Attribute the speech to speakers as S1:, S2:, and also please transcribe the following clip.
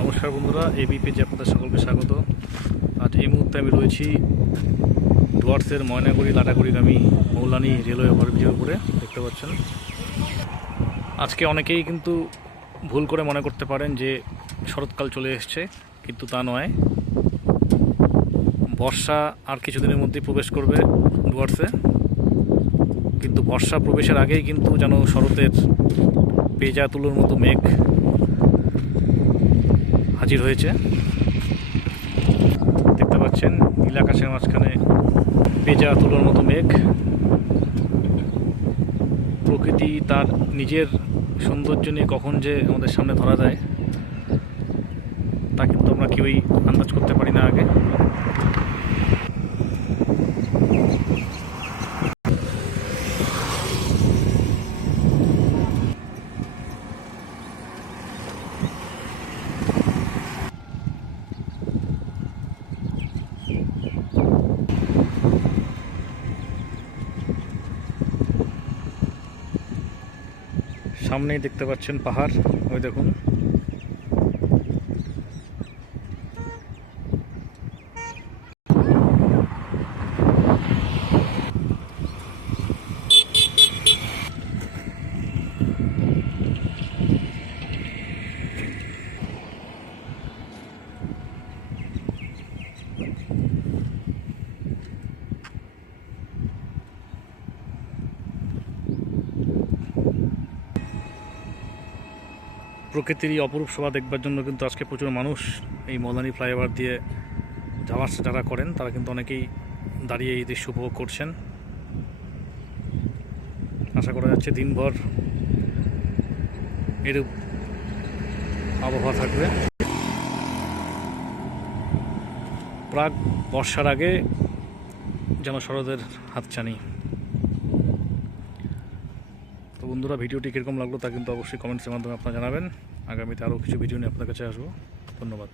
S1: নমস্কার বন্ধুরা এবি পেজে আপনাদের সকলকে স্বাগত। আজ এই মুহূর্তে আমি রয়েছি ডুয়ার্সের ময়নাগুড়ি, লাটাগুড়িগামী মৌলানি রেলওয়ে ওভারব্রিজের উপরে, দেখতে পাচ্ছেন। আজকে অনেকেই কিন্তু ভুল করে মনে করতে পারেন যে শরৎকাল চলে এসছে, কিন্তু তা নয়। বর্ষা আর কিছুদিনের মধ্যেই প্রবেশ করবে ডুয়ার্সে। কিন্তু বর্ষা প্রবেশের আগেই কিন্তু যেন শরতের পেজা তুলোর মতো মেঘ হাজির হয়েছে। দেখতে পাচ্ছেন, নীল আকাশের মাঝখানে পেজা তুলোর মতো মেঘ। প্রকৃতি তার নিজের সৌন্দর্য নিয়ে কখন যে আমাদের সামনে ধরা দেয়, তা কিন্তু আমরা কেউই আন্দাজ করতে পারি না আগে। সামনেই দেখতে পাচ্ছেন পাহাড় ওই দেখুন প্রকৃতির এই অপরূপ শোভা দেখবার জন্য কিন্তু আজকে প্রচুর মানুষ এই মৌলানি ফ্লাইওভার দিয়ে যাওয়া যারা করেন, তারা কিন্তু অনেকেই দাঁড়িয়ে এই দৃশ্য উপভোগ করছেন। আশা করা যাচ্ছে দিনভর এরূপ আবহাওয়া থাকবে। প্রাক বর্ষার আগে যেন শরদের হাতছানি বন্ধুরা, ভিডিওটি কীরকম লাগল তা কিন্তু অবশ্যই কমেন্টসের মাধ্যমে আপনারা জানাবেন। আগামীতে আরও কিছু ভিডিও নিয়ে আপনার কাছে আসব। ধন্যবাদ।